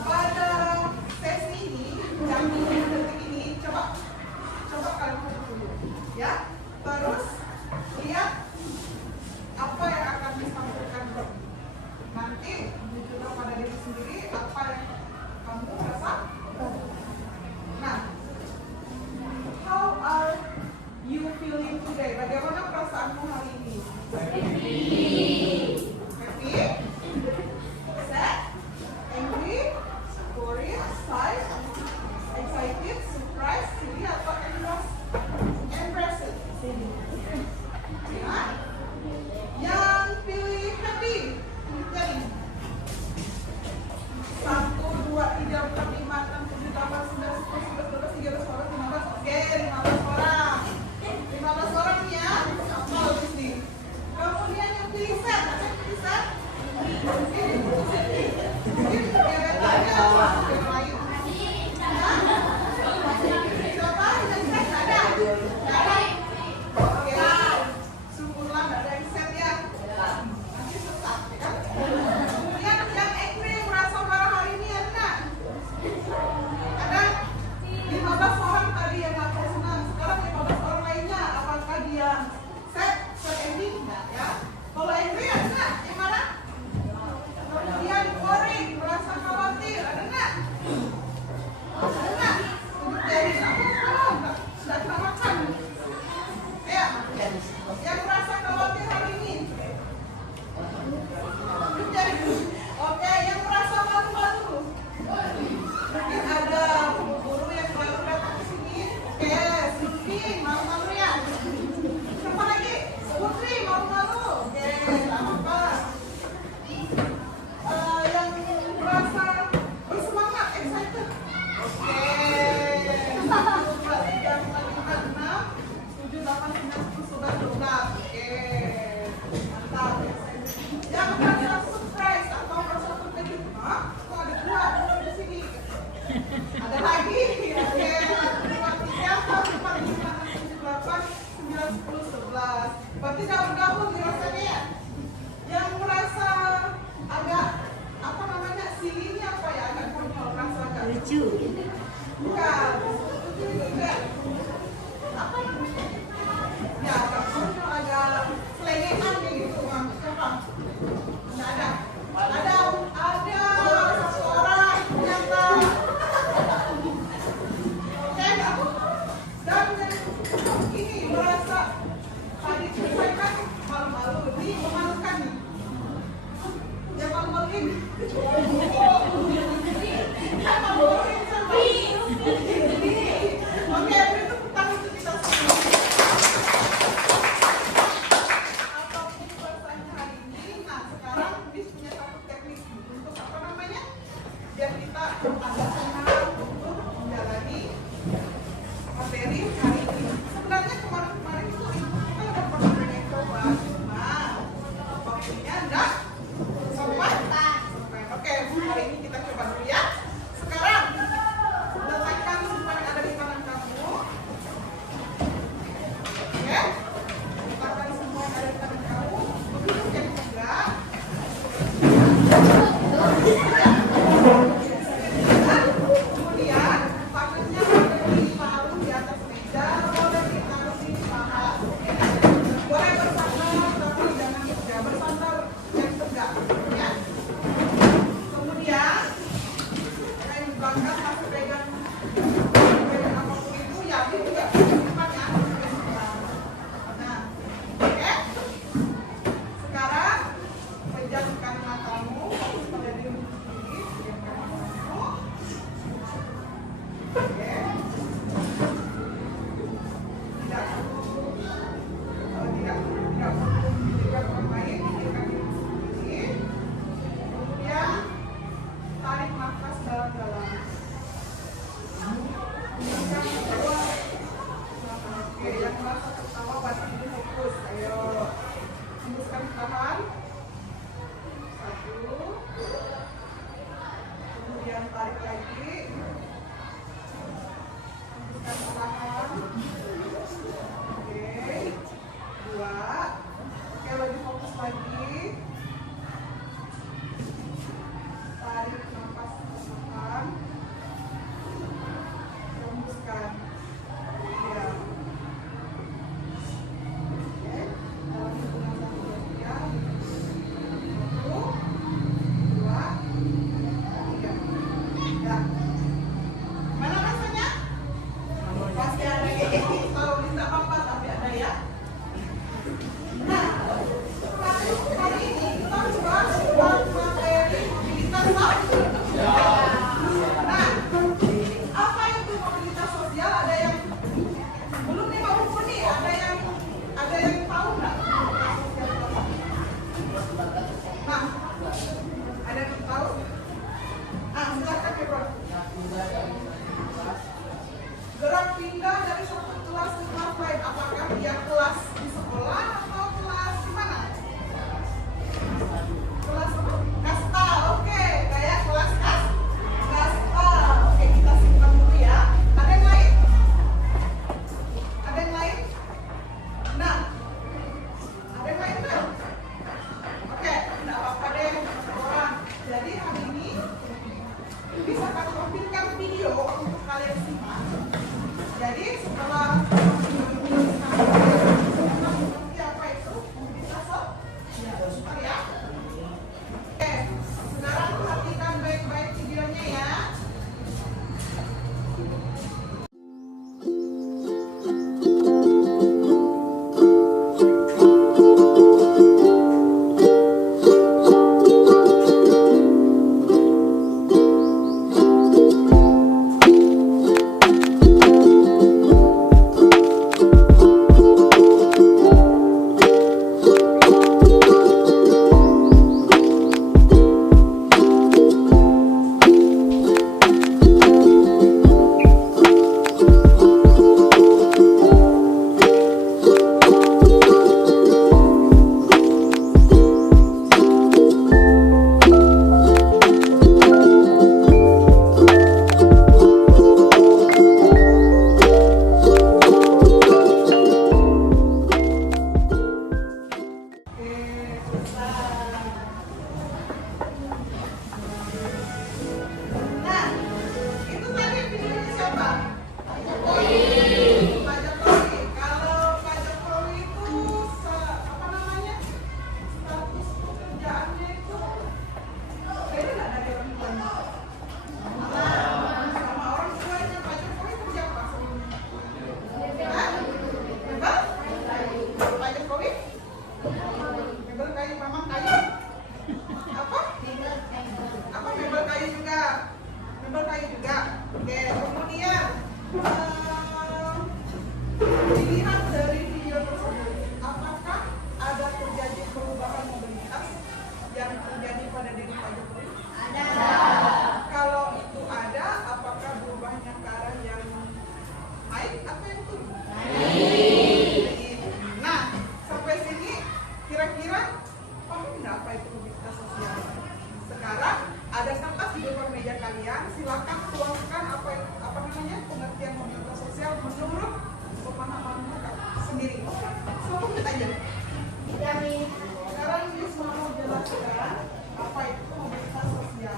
Pada sesi ini, jam detik ini, coba kalian fokus dulu, ya. Terus lihat apa yang akan disampaikan nanti juga pada diri sendiri apa yang kamu rasa. Nah, how are you feeling today? Bagaimana perasaanmu hari ini? Happy? Sad? Angry? Worried? Sad? Excited? Surprised? Sedih atau embarrassed? Nah, yang pilih happy, jadi 1, 2, 3, 4, 5, 6, 7, 8, 9, 10, 11, 12, 13, 14, 15. Oke, 15 orang. 15 orang ya. Bagus nih. Kemudian yang pilih set, ada yang pilih set? Mungkin ya tanya yang lain. Siapa yang set? Ada? Oke. Syukurlah ada yang set ya. Nanti sesat ya kan? Kemudian yang angry merasa marah hari ini ada? Ada 15 orang tadi yang ngaku senang. Sekarang 15 orang lainnya, apakah dia set ending enggak ya? Kalau angry ada nggak? Yang mana? Kemudian worry, merasa khawatir, ada nggak? Ada nggak? Untuk jadi aku sudah pernah makan. Ya, yang merasa khawatir hari ini. Oke, yang merasa malu-malu. Mungkin ada guru yang baru datang ke sini. Oke, Sylvie, malu-malu ya. Siapa lagi? Putri, malu-malu. Oke, sama Pak. Yang merasa bersemangat, excited. Oke. 1, 2, 3, 4, 5, 6, 7, 8, 9, 10, 11, 12. Oke. Mantap. Yang merasa surprise atau merasa terkejut. Hah? Kok ada 2 di sini? Ada lagi. Oke. 1, 2, 3, 4, 5, 6, 7, 8, 9, 10, 11. Berarti gabung-gabung nih rasanya ya. Yang merasa agak apa namanya? Silly apa ya? Agak konyol, merasa agak Lucu. bukan. Lucu juga. Apa namanya? Ya, agak konyol, agak selengean kayak gitu. Siapa? Nggak ada. Ada 1 orang ternyata. Oke, kamu. Dan ini merasa tadi disampaikan malu-malu. Ini memalukan nih. Yang malu-maluin. Yang malu-maluin siapa? Oke, beri tepuk tangan untuk kita semua. Apapun perasaannya hari ini, nah sekarang Miss punya 1 teknik untuk apa namanya? Biar kita agak senang untuk menjalani materi hari ini. Sebenarnya kemarin-kemarin itu kita udah pernah pengen coba, cuma waktunya enggak sempat. Oke, hari ini kita coba dulu ya. Sekarang letakkan simpan yang ada di tangan kamu. Oke, letakkan semua yang ada di tangan kamu. Begitu yang tegak. Kemudian tangannya ditaruh di atas meja, boleh ditaruh di paha. Boleh bersandar tapi jangan tegak. Bersandar yang tegak, ya. Kemudian yang berangkat masih pegang apapun itu ya, ini juga simpan ya. Nah, oke. Sekarang pejamkan matamu, fokus pada dirimu sendiri, pejamkan matamu. Oke. Tidak perlu pikirkan orang lain, pikirkan dirimu sendiri. Kemudian tarik nafas dalam-dalam. Hembuskan keluar. Oke, yang merasa tertawa bantu dulu fokus. Ayo. Hembuskan tahan. 1. Kemudian tarik lagi. pada diri Pak Jokowi? Ada. Kalau itu ada, apakah berubahnya ke arah yang naik atau yang turun? Naik. Nah, sampai sini kira-kira paham nggak apa itu mobilitas sosial? Sekarang ada kertas di depan meja kalian, silakan tuangkan apa namanya pengertian mobilitas sosial menurut pemahaman mereka sendiri. Selalu kita aja. Sekarang Miss mau jelaskan apa itu mobilitas sosial.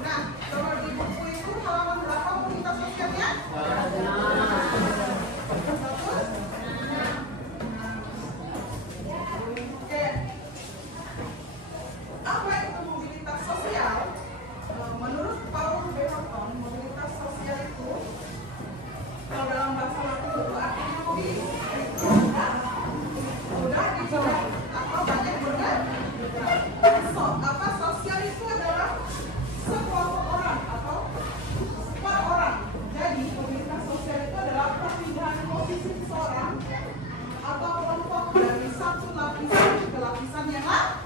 Nah, kalau di buku itu halaman berapa mobilitas sosialnya? Oke. Apa itu mobilitas sosial? Menurut Paul B. Horton, mobilitas sosial itu kalau dalam bahasa Latin itu artinya mobil. Mudah dibilang apa banyak benar. Sosial itu adalah sekelompok orang atau per orang. Jadi mobilitas sosial itu adalah perpindahan posisi seseorang atau kelompok dari satu lapisan ke lapisan yang lain.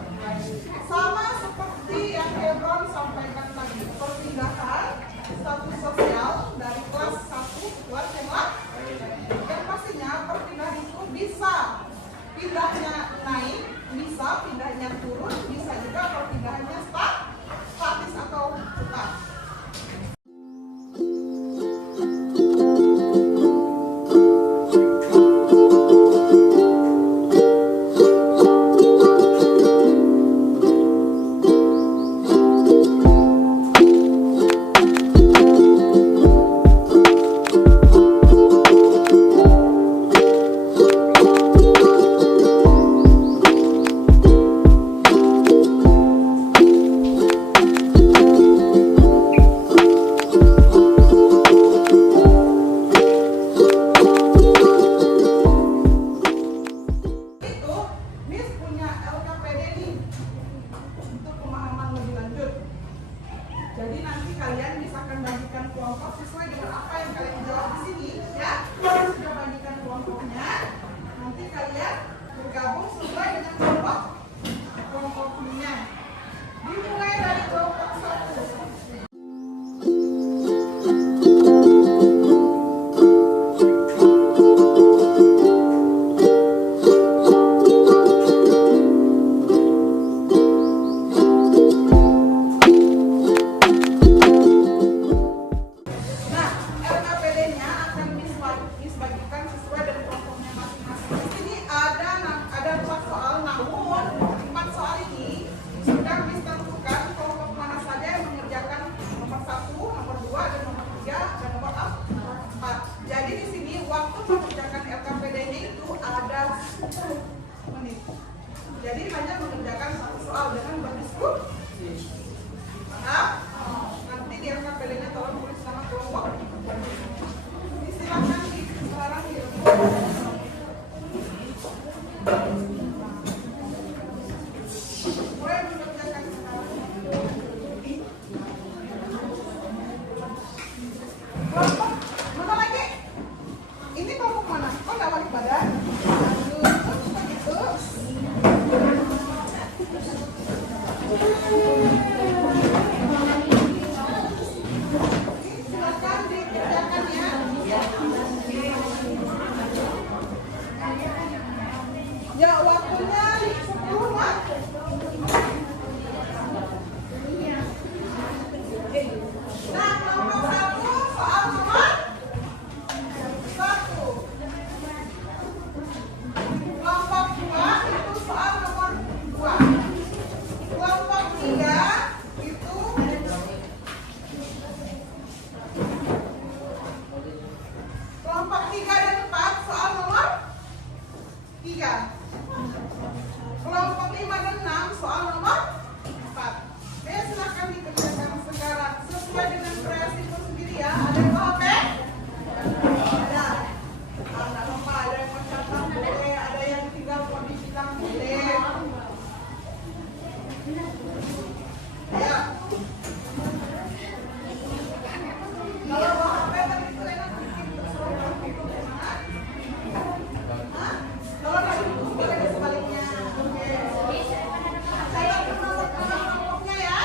Sama seperti yang Hebron sampaikan tadi, perpindahan status sosial dari kelas 1 ke kelas yang lain. Dan pastinya perpindahan itu bisa pindahnya naik, bisa pindahnya turun, bisa juga perpindahannya statis atau tetap. Jadi nanti kalian bisa akan bagikan kelompok sesuai dengan apa yang kalian jawab di sini, ya. Kalian sudah bagikan kelompoknya, nanti kalian bergabung sesuai dengan kelompoknya. Dimulai dari kelompok 1. Jadi hanya mengerjakan satu soal dengan berdiskusi. Paham? Nanti di LKPD-nya tolong tulis nama kelompok. Silakan sekarang mulai mengerjakan sekarang. Kelompok mana lagi? Ini kelompok mana? Oh, nggak balik badan. Silakan dikerjakan ya. Ya, waktunya 10 Mak. Nah, kelompok 1 soal nomor 1. Kelompok 2 itu soal nomor 2. Kelompok 3 itu kelompok 3 dan 4 soal nomor 3. Kelompok 5 dan 6 soal nomor 4. Silakan dikerjakan sekarang sesuai dengan kreasimu sendiri ya. Ada yang mau HP? Ada. Ada lupa, ada yang mau catat boleh, ada yang tinggal mau dibilang boleh. Ya. Kalau mau HP tadi itu enak bikin surat itu gimana? Kalau nggak dulu boleh sebaliknya. Oke. Saya kenal kelompoknya ya.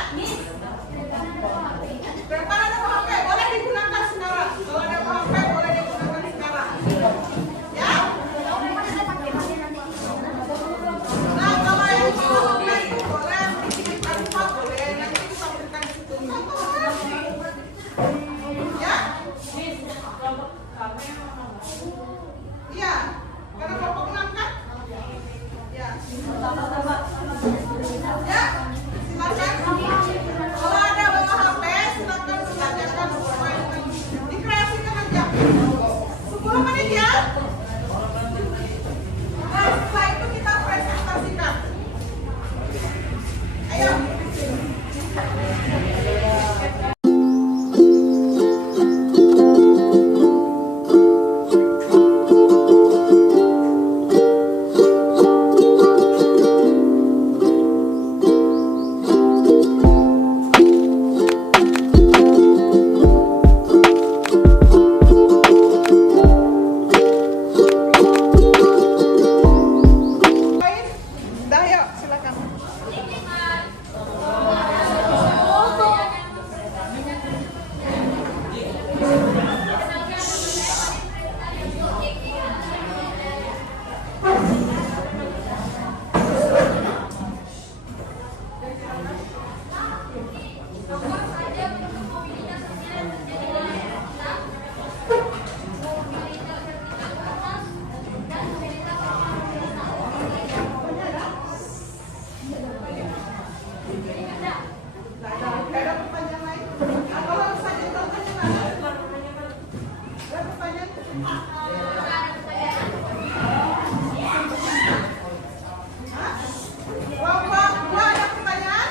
Nggak ada pertanyaan lain? Atau harus saja pertanyaan ada? Ada pertanyaan? Hah? Kelompok 2 ada pertanyaan?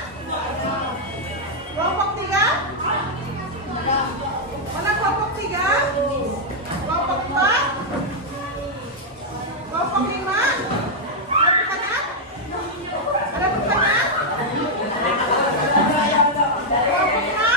Kelompok 3? Mana kelompok 3? Kelompok 4? Kelompok 5? Ada pertanyaan? Ada pertanyaan? Kelompok 6?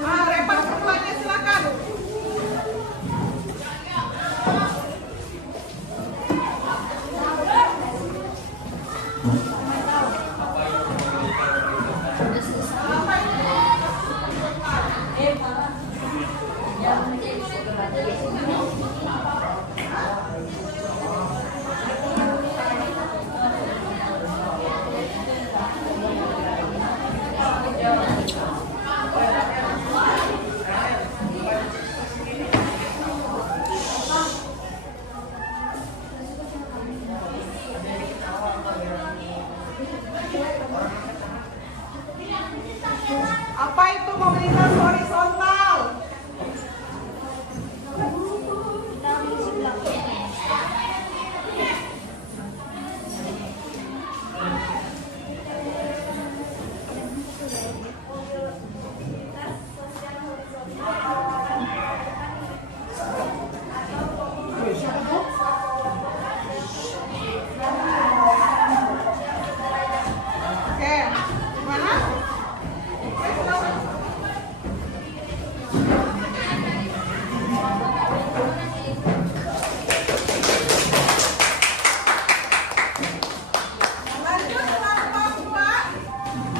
Repas pertanyaan silakan. Apa itu mobilitas horizontal? Oke, gimana? Lanjut kelompok 2.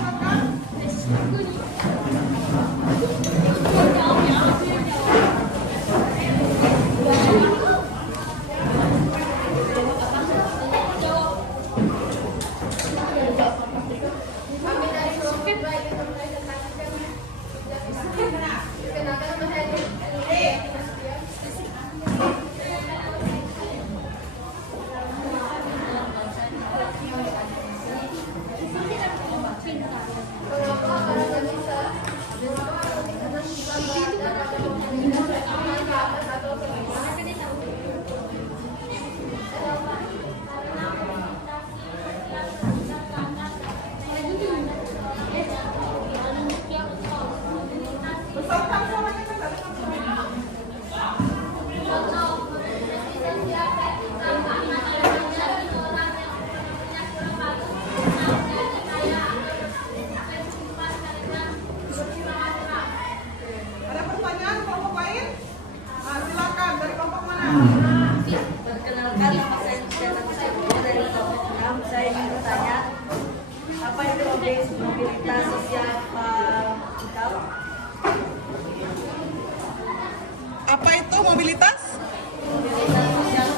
Silakan. Peserta suaranya kan nggak dengar. Ada pertanyaan kelompok lain? Nah, silakan dari kelompok mana? Perkenalkan, nama saya Susiana Kusuma dari kelompok 6. Saya ingin bertanya, apa itu mobilitas sosial Pak Iqbal? Apa itu mobilitas? Mobilitas sosial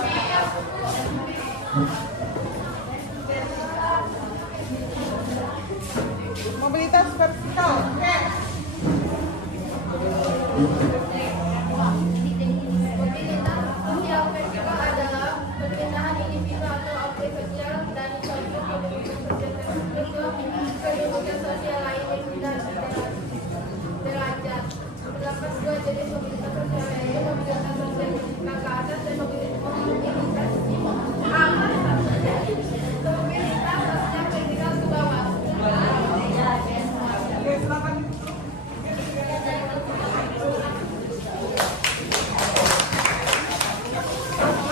Mobilitas vertikal. Oke. Mobilitas sosial vertikal adalah perpindahan individu atau objek sosial dari suatu kedudukan sosial lain yang tidak derajat. Terdapat dua jenis mobilitas sosial, yaitu mobilitas sosial vertikal ke atas dan mobilitas sosial vertikal ke bawah. Oke, silakan.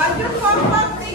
Lanjut kelompok 3.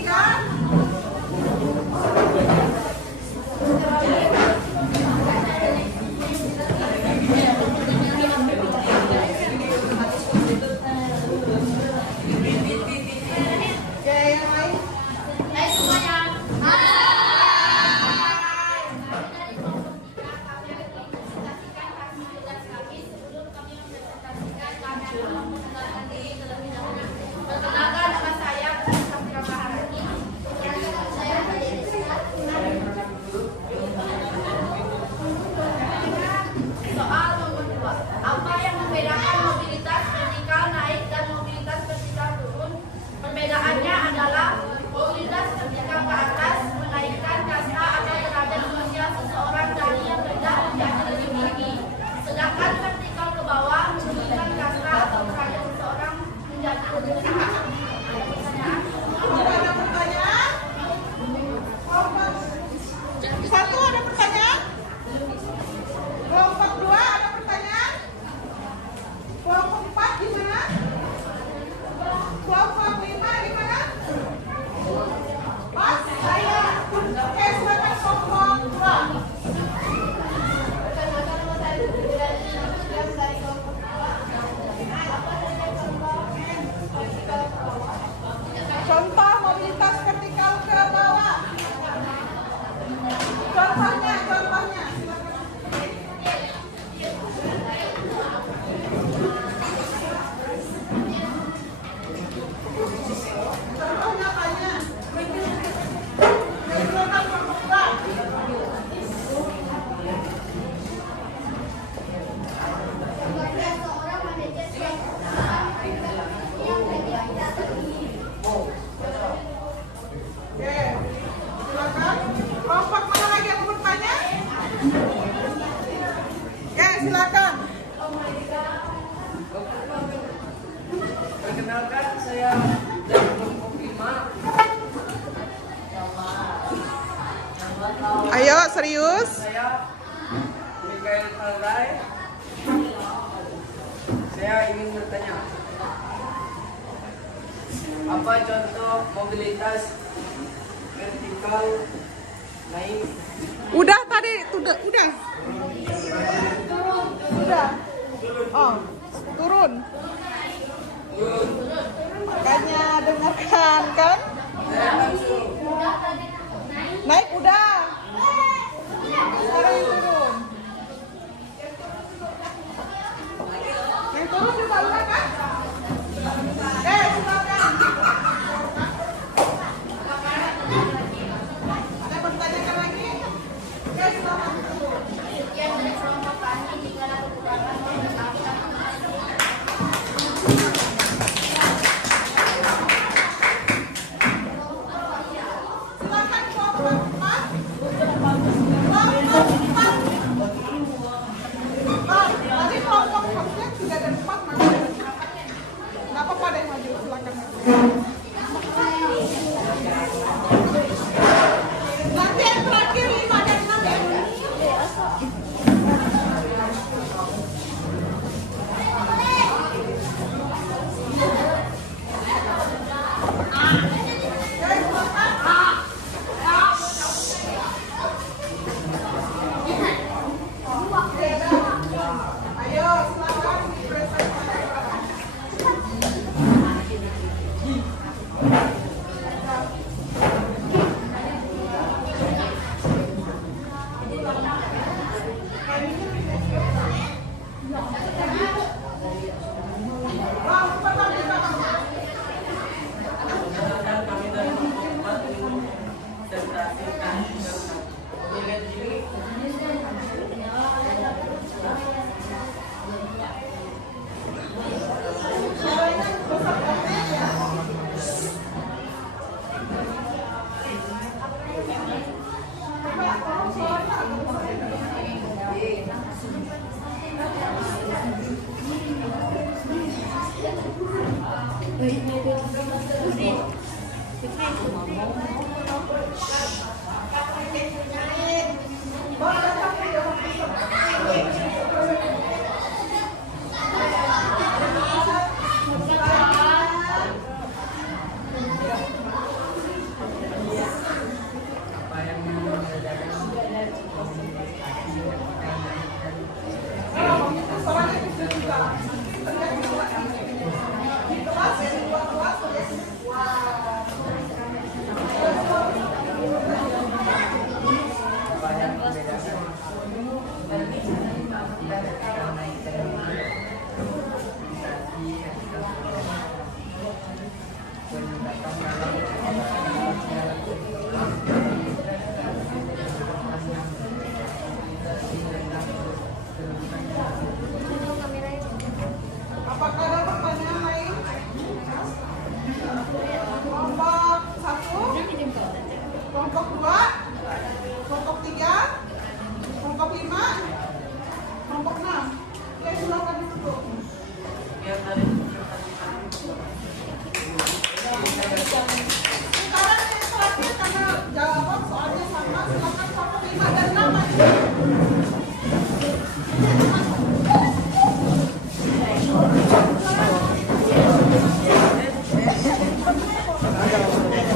serius? Saya Mikael Talai. Saya ingin bertanya, apa contoh mobilitas vertikal naik? Udah tadi, udah. Udah. Oh, turun. Makanya dengarkan kan? Naik udah. Sekarang turun. Yang turun juga udah kan? Silakan. Ada pertanyaan lagi? Silakan turun. Sekian dari kelompok kami, jika ada kekurangan, mohon maafkan. Silakan kelompok 4. Kelompok 4. Tadi kelompok maksudnya 3 dan 4 maju. Nggak apa-apa deh maju, silakan maju. Nanti yang terakhir 5 dan 6 ya. Ayo, silakan dipresentasikan. Kami dari kelompok 4 ingin presentasikan nilai diri. Apakah ada pertanyaan lain? Kelompok 1, kelompok 2, kelompok 3, kelompok 5, kelompok 6. Oke, silakan ditutup. Biar dari Sekarang yang terakhir karena jawaban soalnya sama, silakan kelompok 5 dan 6 maju.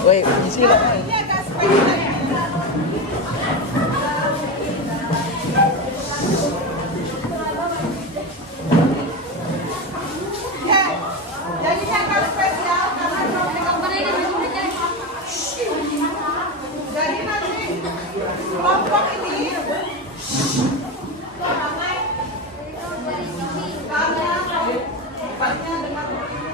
Wait, you see that? Ini agak sepeda ya. Ya, jadi ini agak spesial karena jadi nanti kelompok ini karena tempatnya dengan paham.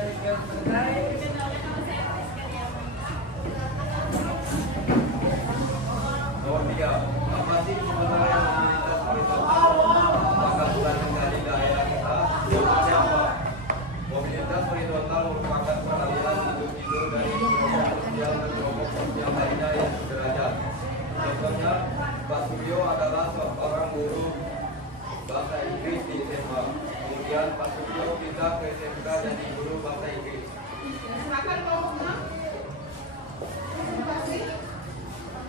Nomor 3, apa sih sebenarnya pembangunan menjadi daerah kita? Jawabannya apa? Mobilitas horizontal merupakan peralihan individu dari kelompok sosial ke kelompok sosial lainnya yang sederajat. Contohnya, Pak Suryo adalah seorang guru bahasa Inggris di SMA. Kemudian Pak Suryo pindah ke SMK jadi guru bahasa Inggris. Silakan kelompok 6. Terima kasih.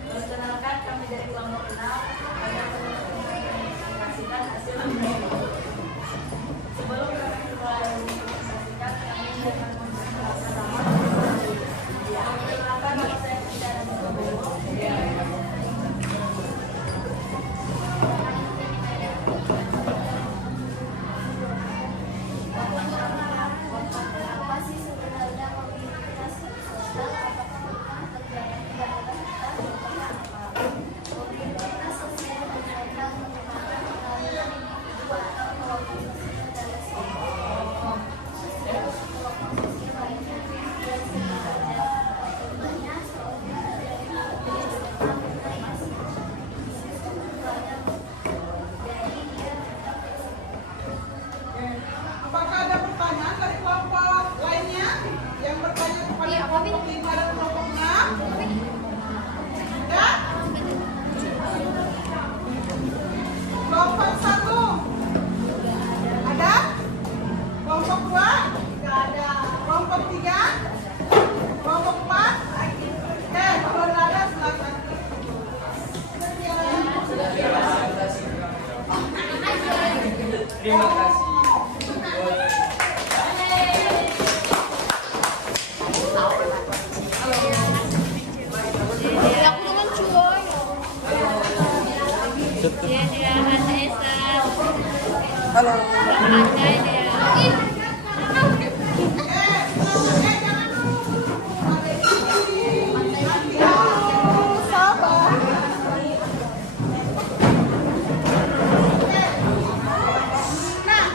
Perkenalkan kami dari kelompok 6 akan mempresentasikan hasil video. Sebelum kami mulai mempresentasikan, kami akan memperkenalkan sama. Perkenalkan nama saya Tidak Bobo. Apa sih sebenarnya mobilitas sosial? Apakah terjadi pada kita? Mobilitas sosial adalah merupakan peralihan individu atau kelompok sosial dari kelompok sosial ke kelompok sosial lainnya yang sederajat. Contohnya, seorang dari SMA mulai masih belajar dari dia tetap Apakah ada pertanyaan dari kelompok lainnya yang bertanya kepada kelompok 5 dan kelompok 6? Ada? Kelompok 1? Ada? Kelompok 2? Tidak ada. Kelompok 3? Kelompok 4? Kalau tidak ada silakan. Terima kasih. aku dengan cuy. Dia Vanessa. Halo. Pandai dia. Sabar. Nah,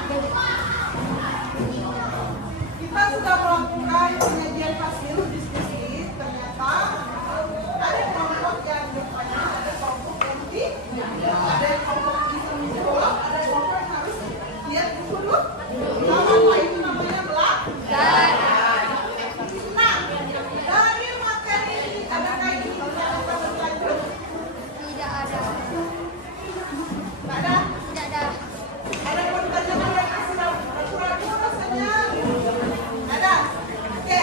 kita sudah melakukan penyajian hasil diskusi. Ternyata ada kelompok yang bertanya, ada kelompok yang ada kelompok bisa menjawab, ada kelompok yang harus lihat dulu. Apa itu namanya belajar. Nah, dari materi ini ada kayak gini kita berlanjut. Tidak ada. Ada Tidak ada. ada pertanyaan yang sudah ragu-ragu rasanya. Ada. Oke.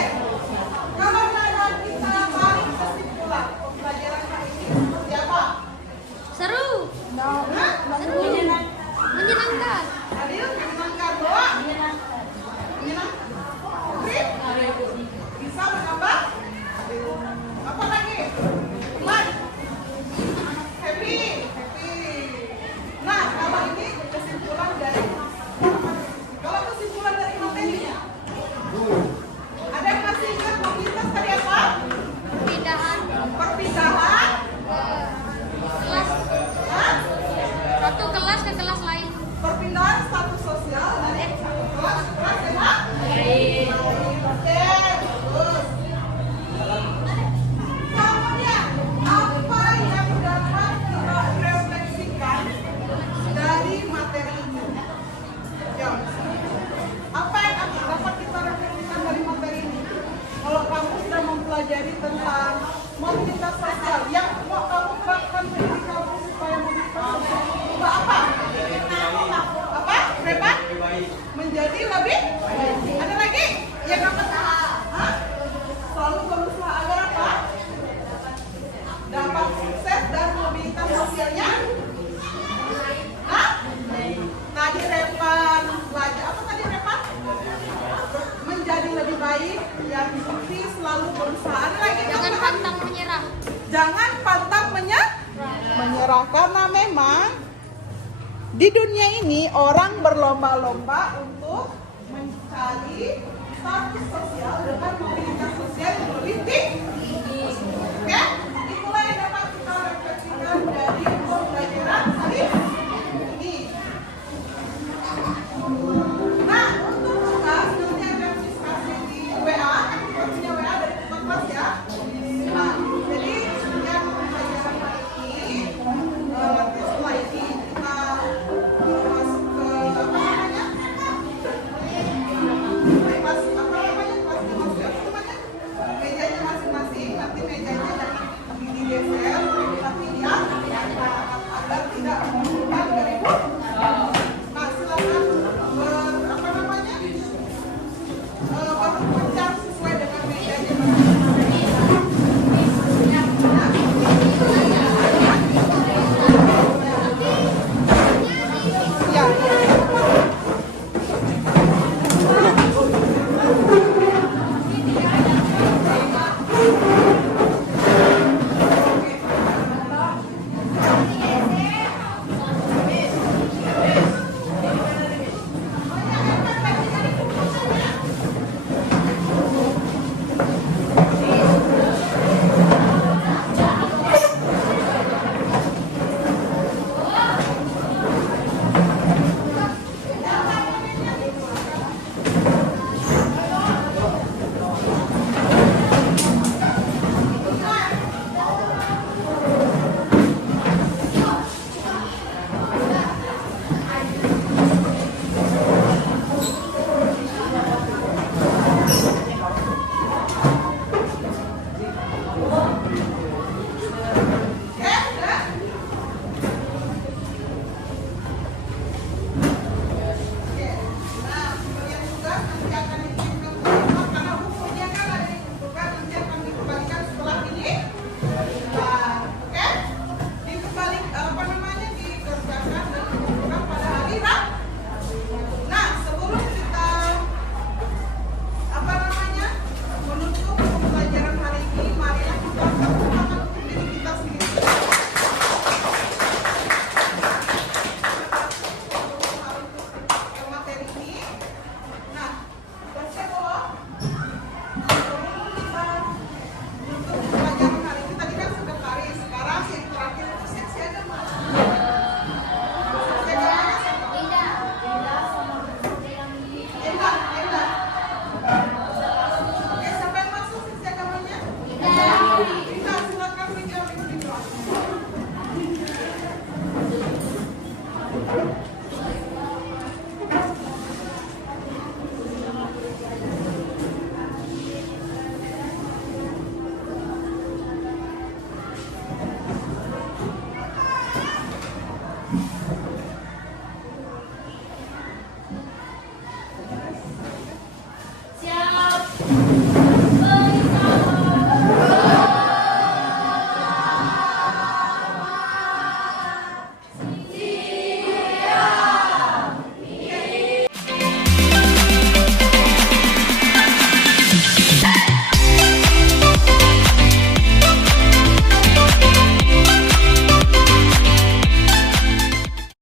Kalau ada kita tarik kesimpulan pembelajaran hari ini seperti apa? Seru. Hah? Seru. Menyenangkan. Adil, menyenangkan doa. Menyenangkan. Rip? Bisa menambah? Apa lagi? Iman? Happy? Happy. Nah, kalau ini kesimpulan dari kalau kesimpulan dari materinya. Ada yang masih ingat mobilitas tadi apa? Perpindahan Perpindahan. kelas Hah? satu kelas ke kelas lain. Perpindahan status sosial dari satu kelas ke kelas yang lain. Oke, bagus. Kemudian, apa yang dapat kita refleksikan dari materi ini? Ya, apa yang dapat kita refleksikan dari materi ini? Kalau kamu sudah mempelajari tentang mobilitas sosial, yang mau kamu terapkan di diri kamu supaya mobilitas sosial itu apa? Apa? Rebat? Menjadi lebih? Ada lagi? Yang dapat? Hah? Selalu berusaha agar apa? Dapat sukses dan mobilitas sosialnya? Hah? Tadi Repan belajar apa tadi Repan? Menjadi lebih baik, yang bukti selalu berusaha. Ada lagi? Jangan tambahan? pantang menyerah. Jangan pantang menyerah karena memang di dunia ini orang berlomba-lomba untuk mencari status sosial dengan mobilitas sosial yang lebih tinggi.